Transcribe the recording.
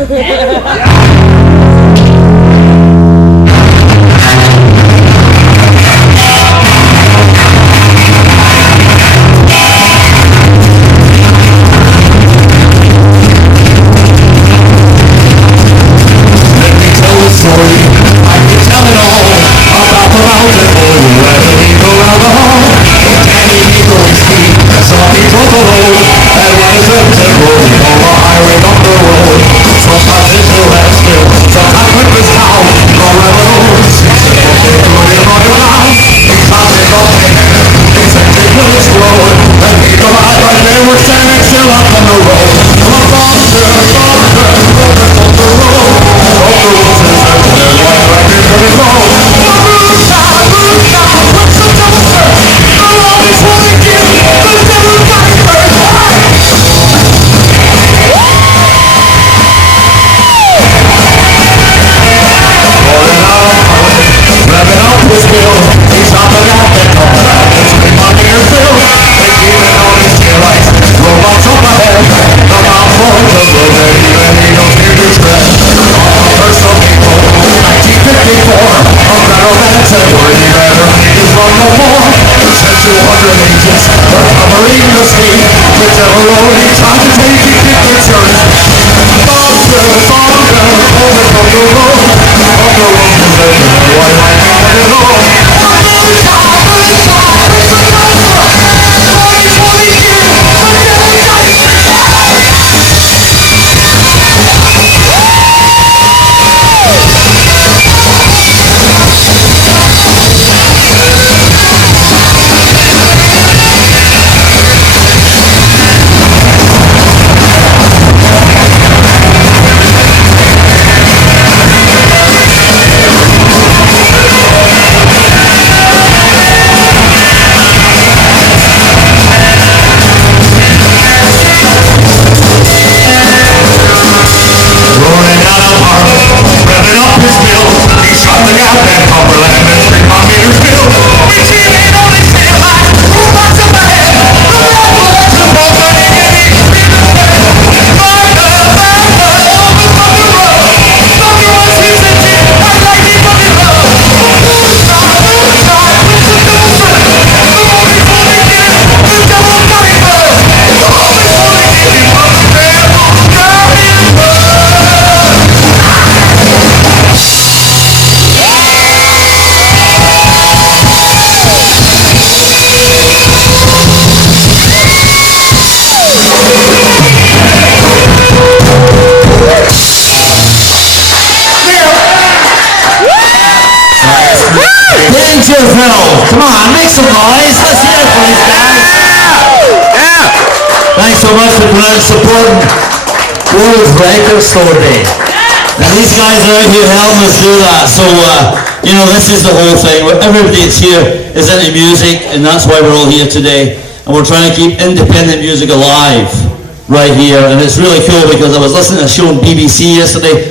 Dangerville, come on, make some noise. Let's hear it for these guys. Yeah. Thanks so much for supporting Grandville Record Store Day. Now these guys are out here helping us do that. So you know, this is the whole thing. Everybody that's here is into music, and that's why we're all here today. And we're trying to keep independent music alive right here. And it's really cool because I was listening to a show on BBC yesterday.